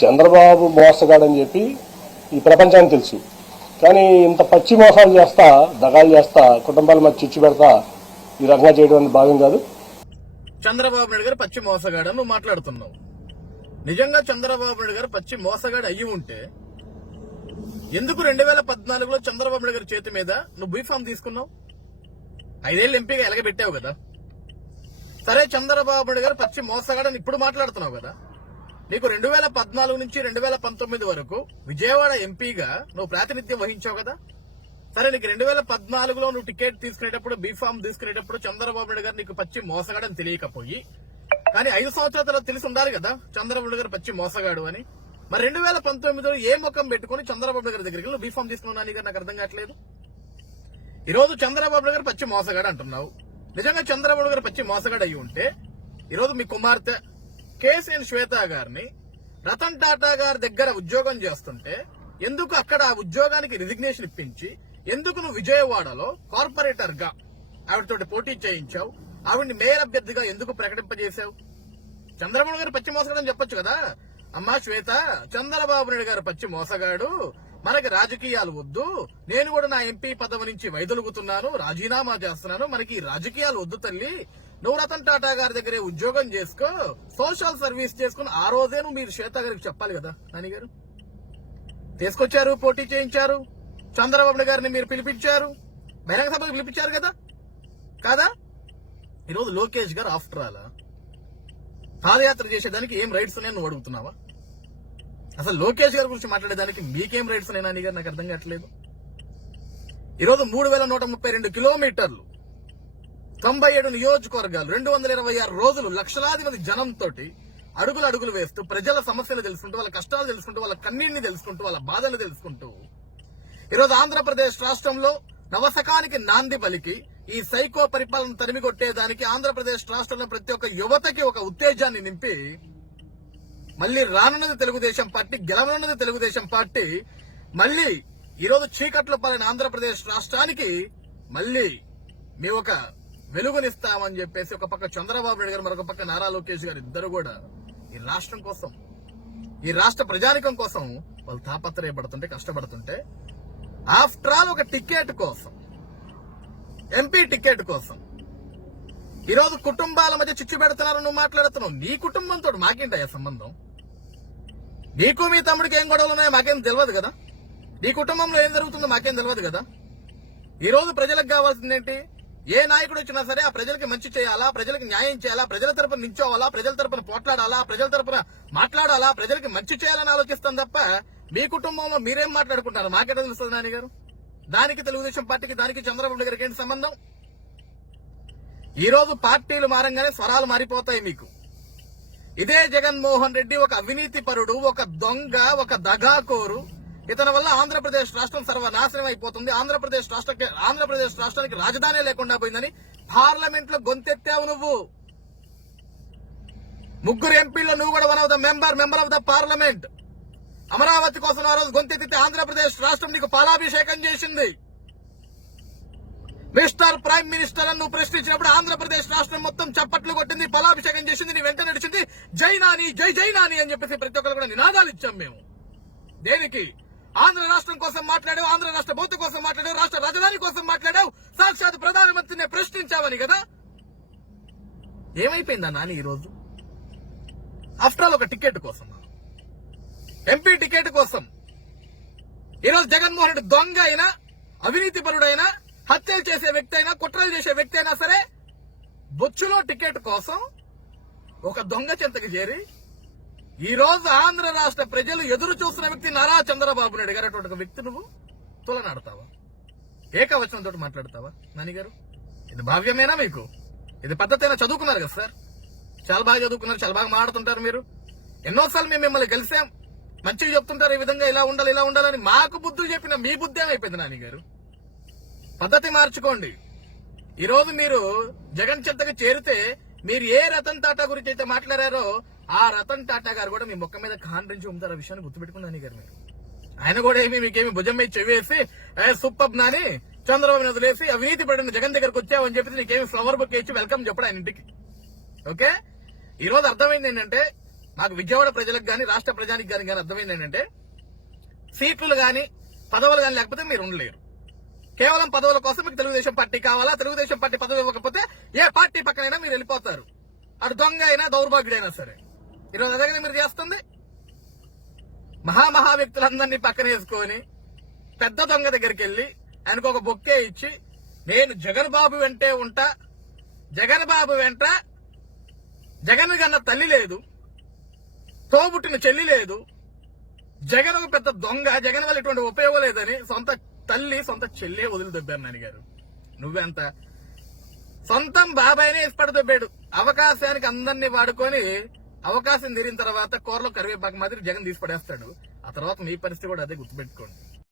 చంద్రబాబు మోసగాడని చెప్పి ఈ ప్రపంచానికి తెలుసు కానీ ఇంత పచ్చి మోసాలు చేస్తా దగాలు చేస్తా కుటుంబాల మధ్య చిచ్చి పెడతా ఈ రకంగా చేయడం అనేది భాగం కాదు చంద్రబాబు నాయుడు గారు పచ్చి మోసగాడని నువ్వు మాట్లాడుతున్నావు నిజంగా చంద్రబాబు నాయుడు గారు పచ్చి మోసగాడు అయ్యి ఉంటే ఎందుకు రెండు వేల పద్నాలుగులో చంద్రబాబు నాయుడు గారి చేతి మీద నువ్వు బీఫామ్ తీసుకున్నావు ఐదేళ్ళు ఎంపీగా ఎలగబెట్టావు కదా సరే చంద్రబాబు నాయుడు గారు పచ్చి మోసగాడని ఇప్పుడు మాట్లాడుతున్నావు కదా నీకు రెండు వేల పద్నాలుగు నుంచి రెండు వేల పంతొమ్మిది వరకు విజయవాడ ఎంపీగా నువ్వు ప్రాతినిధ్యం వహించావు కదా సరే నీకు రెండు వేల పద్నాలుగులో నువ్వు టికెట్ తీసుకునేటప్పుడు బీఫామ్ తీసుకునేటప్పుడు చంద్రబాబు నాయుడు గారు నీకు పచ్చి మోసగాడని తెలియకపోయి కానీ ఐదు సంవత్సరాల తర్వాత తెలిసి ఉండాలి కదా చంద్రబాబు గారు పచ్చి మోసగాడు అని మరి రెండు వేల పంతొమ్మిదిలో ఏ ముఖం పెట్టుకుని చంద్రబాబు గారి దగ్గరికి నువ్వు బీఫామ్ తీసుకున్నా గారు నాకు అర్థం కావట్లేదు ఈరోజు చంద్రబాబు గారు పచ్చి మోసగాడు అంటున్నావు నిజంగా చంద్రబాబు గారు పచ్చి మోసగాడు అయి ఉంటే ఈరోజు మీ కుమార్తె కేసీఎల్ శ్వేత గారిని రతన్ టాటా గారి దగ్గర ఉద్యోగం చేస్తుంటే ఎందుకు అక్కడ ఆ ఉద్యోగానికి రిజిగ్నేషన్ ఇప్పించి ఎందుకు నువ్వు విజయవాడలో కార్పొరేటర్ గా ఆవిడతోటి పోటీ చేయించావు ఆవిడ్ని మేయర్ అభ్యర్థిగా ఎందుకు ప్రకటింపజేశావు చంద్రబాబు గారు పచ్చి మోసగాడని చెప్పొచ్చు కదా అమ్మా శ్వేత చంద్రబాబు నాయుడు గారు పచ్చి మోసగాడు మనకి రాజకీయాలు వద్దు నేను కూడా నా ఎంపీ పదవి నుంచి వైదొలుగుతున్నాను రాజీనామా చేస్తున్నాను మనకి రాజకీయాలు వద్దు తల్లి నువ్వు రతన్ టాటా గారి దగ్గరే ఉద్యోగం చేసుకో సోషల్ సర్వీస్ చేసుకుని ఆ రోజే నువ్వు మీరు శ్వేత గారికి చెప్పాలి కదా నాని గారు తీసుకొచ్చారు పోటీ చేయించారు చంద్రబాబు గారిని మీరు పిలిపించారు బహిరంగ సభకు పిలిపించారు కదా కాదా ఈరోజు లోకేష్ గారు ఆఫ్టర్ ఆల్ పాదయాత్ర చేసేదానికి ఏం రైట్స్ ఉన్నాయని నువ్వు అడుగుతున్నావా అసలు లోకేష్ గారి గురించి మాట్లాడేదానికి మీకేం రైట్స్ ఉన్నాయి నాని గారు నాకు అర్థం కావట్లేదు ఈరోజు మూడు వేల నూట ముప్పై రెండు కిలోమీటర్లు తొంభై ఏడు నియోజకవర్గాలు రెండు వందల ఇరవై ఆరు రోజులు లక్షలాది మంది జనంతో అడుగులు అడుగులు వేస్తూ ప్రజల సమస్యలు తెలుసుకుంటూ వాళ్ళ కష్టాలు తెలుసుకుంటూ వాళ్ళ కన్నీళ్ని తెలుసుకుంటూ వాళ్ళ బాధలు తెలుసుకుంటూ ఈరోజు ఆంధ్రప్రదేశ్ రాష్ట్రంలో నవసకానికి నాంది పలికి ఈ సైకో పరిపాలన తరిమి కొట్టేదానికి ఆంధ్రప్రదేశ్ రాష్ట్రంలో ప్రతి ఒక్క యువతకి ఒక ఉత్తేజాన్ని నింపి మళ్ళీ రానున్నది తెలుగుదేశం పార్టీ గెలవనున్నది తెలుగుదేశం పార్టీ మళ్ళీ ఈరోజు చీకట్లు పాలైన ఆంధ్రప్రదేశ్ రాష్ట్రానికి మళ్ళీ మీ ఒక వెలుగునిస్తామని చెప్పేసి ఒక పక్క చంద్రబాబు నాయుడు గారు మరొక పక్క నారా లోకేష్ గారు ఇద్దరు కూడా ఈ రాష్ట్రం కోసం ఈ రాష్ట్ర ప్రజానికం కోసం వాళ్ళు తాపత్రయపడుతుంటే కష్టపడుతుంటే ఆఫ్టర్ ఆల్ ఒక టికెట్ కోసం ఎంపీ టికెట్ కోసం ఈరోజు కుటుంబాల మధ్య చిచ్చు పెడుతున్నారు నువ్వు మాట్లాడుతున్నావు నీ కుటుంబంతో మాకేంటయ్యా సంబంధం నీకు మీ తమ్ముడికి ఏం గొడవలు ఉన్నాయో మాకేం తెలియదు కదా నీ కుటుంబంలో ఏం జరుగుతుందో మాకేం తెలియదు కదా ఈరోజు ప్రజలకు కావాల్సింది ఏంటి ఏ నాయకుడు వచ్చినా సరే ఆ ప్రజలకి మంచి చేయాలా ప్రజలకు న్యాయం చేయాలా ప్రజల తరపున నించోవాలా ప్రజల తరపున పోట్లాడాలా ప్రజల తరపున మాట్లాడాలా ప్రజలకి మంచి చేయాలని ఆలోచిస్తాం తప్ప మీ కుటుంబంలో మీరేం మాట్లాడుకుంటారు మాకెట తెలుస్తుంది నాని గారు దానికి తెలుగుదేశం పార్టీకి దానికి చంద్రబాబు గారికి ఏంటి సంబంధం ఈ రోజు పార్టీలు మారంగానే స్వరాలు మారిపోతాయి మీకు ఇదే జగన్మోహన్ రెడ్డి ఒక అవినీతి పరుడు ఒక దొంగ ఒక దగాకోరు ఇతని వల్ల ఆంధ్రప్రదేశ్ రాష్ట్రం సర్వనాశనం అయిపోతుంది ఆంధ్రప్రదేశ్ రాష్ట్ర ఆంధ్రప్రదేశ్ రాష్ట్రానికి రాజధాని లేకుండా పోయిందని పార్లమెంట్ లో గొంతెత్తావు నువ్వు ముగ్గురు ఎంపీలు నువ్వు కూడా one of the member member of the parliament Amaravati కోసం ఆ రోజు గొంతెత్తితే ఆంధ్రప్రదేశ్ రాష్ట్రం నీకు పాలాభిషేకం చేసింది మిస్టర్ ప్రైమ్ మినిస్టర్ అని నువ్వు ప్రశ్నించినప్పుడు ఆంధ్రప్రదేశ్ రాష్ట్రం మొత్తం చప్పట్లు కొట్టింది పలాభిషేకం చేసింది నీ వెంట నడిచింది జై నాని జై జై నాని అని చెప్పేసి ప్రతి ఒక్కరు కూడా నినాదాలు ఇచ్చాం మేము దేనికి ఆంధ్ర రాష్ట్రం కోసం మాట్లాడావు ఆంధ్ర రాష్ట్ర భౌతిక కోసం మాట్లాడావు రాష్ట్ర రాజధాని కోసం మాట్లాడావు సాక్షాత్ ప్రధానమంత్రిని ప్రశ్నించావని కదా ఏమైపోయిందా నాని ఈరోజు ఆఫ్టర్ ఆల్ ఒక టికెట్ కోసం ఎంపీ టికెట్ కోసం ఈరోజు జగన్మోహన్ రెడ్డి దొంగ అయినా అవినీతి పరుడైనా హత్యలు చేసే వ్యక్తి అయినా కుట్రలు చేసే వ్యక్తి అయినా సరే బొచ్చులో టికెట్ కోసం ఒక దొంగ చెంతకు చేరి ఈ రోజు ఆంధ్ర రాష్ట్ర ప్రజలు ఎదురు చూస్తున్న వ్యక్తి నారా చంద్రబాబు నాయుడు గారు అటువంటి వ్యక్తి నువ్వు తులనాడతావా ఏకవచనంతో మాట్లాడతావా నానిగారు ఇది భావ్యమేనా మీకు ఇది పద్ధతైనా చదువుకున్నారు కదా సార్ చాలా బాగా చదువుకున్నారు చాలా బాగా మాడుతుంటారు మీరు ఎన్నోసార్లు మేము మిమ్మల్ని కలిసాం మంచిగా చెప్తుంటారు ఈ విధంగా ఇలా ఉండాలి ఇలా ఉండాలని మాకు బుద్ధులు చెప్పిన మీ బుద్ధి ఏమైపోయింది గారు పద్ధతి మార్చుకోండి ఈరోజు మీరు జగన్ చెత్తగా చేరితే మీరు ఏ రతన్ టాటా గురించి అయితే మాట్లాడారో ఆ రతన్ టాటా గారు కూడా మీ మొక్క మీద ఉంటారు ఆ విషయాన్ని గుర్తుపెట్టుకున్నాను గారు మీరు ఆయన కూడా ఏమి మీకేమి భుజం మీద చెవేసి సూపర్ నాని చంద్రబాబు వదిలేసి అవినీతి పడిన జగన్ దగ్గరకు వచ్చావని చెప్పి నీకేమి ఫ్లవర్ బుక్ ఇచ్చి వెల్కమ్ చెప్పడు ఆయన ఇంటికి ఓకే ఈరోజు అర్థమైంది ఏంటంటే మాకు విజయవాడ ప్రజలకు కానీ రాష్ట్ర ప్రజానికి కానీ కానీ అర్థమైంది ఏంటంటే సీట్లు కానీ పదవులు కానీ లేకపోతే మీరు ఉండలేరు కేవలం పదవుల కోసం మీకు తెలుగుదేశం పార్టీ కావాలా తెలుగుదేశం పార్టీ పదవి ఇవ్వకపోతే ఏ పార్టీ పక్కనైనా మీరు వెళ్ళిపోతారు అటు దొంగ అయినా దౌర్భాగ్యుడైనా సరే ఈరోజు అదే మీరు చేస్తుంది మహామహా వ్యక్తులందరినీ పక్కన వేసుకొని పెద్ద దొంగ దగ్గరికి వెళ్ళి ఆయనకు ఒక బొక్కే ఇచ్చి నేను జగన్ బాబు వెంటే ఉంటా జగన్ బాబు వెంట జగన్ కన్న తల్లి లేదు తోబుట్టిన చెల్లి లేదు జగన్ ఒక పెద్ద దొంగ జగన్ వల్ల ఇటువంటి ఉపయోగం లేదని సొంత తల్లి సొంత చెల్లి వదిలి దొబ్బారు నాన్నగారు నువ్వెంత సొంతం బాబాయినే ఇష్టపడి దొబ్బాడు అవకాశానికి అందరినీ వాడుకొని అవకాశం తీరిన తర్వాత కూరలో కరివేపాకు మాదిరి జగన్ తీసి పడేస్తాడు ఆ తర్వాత మీ పరిస్థితి కూడా అదే గుర్తుపెట్టుకోండి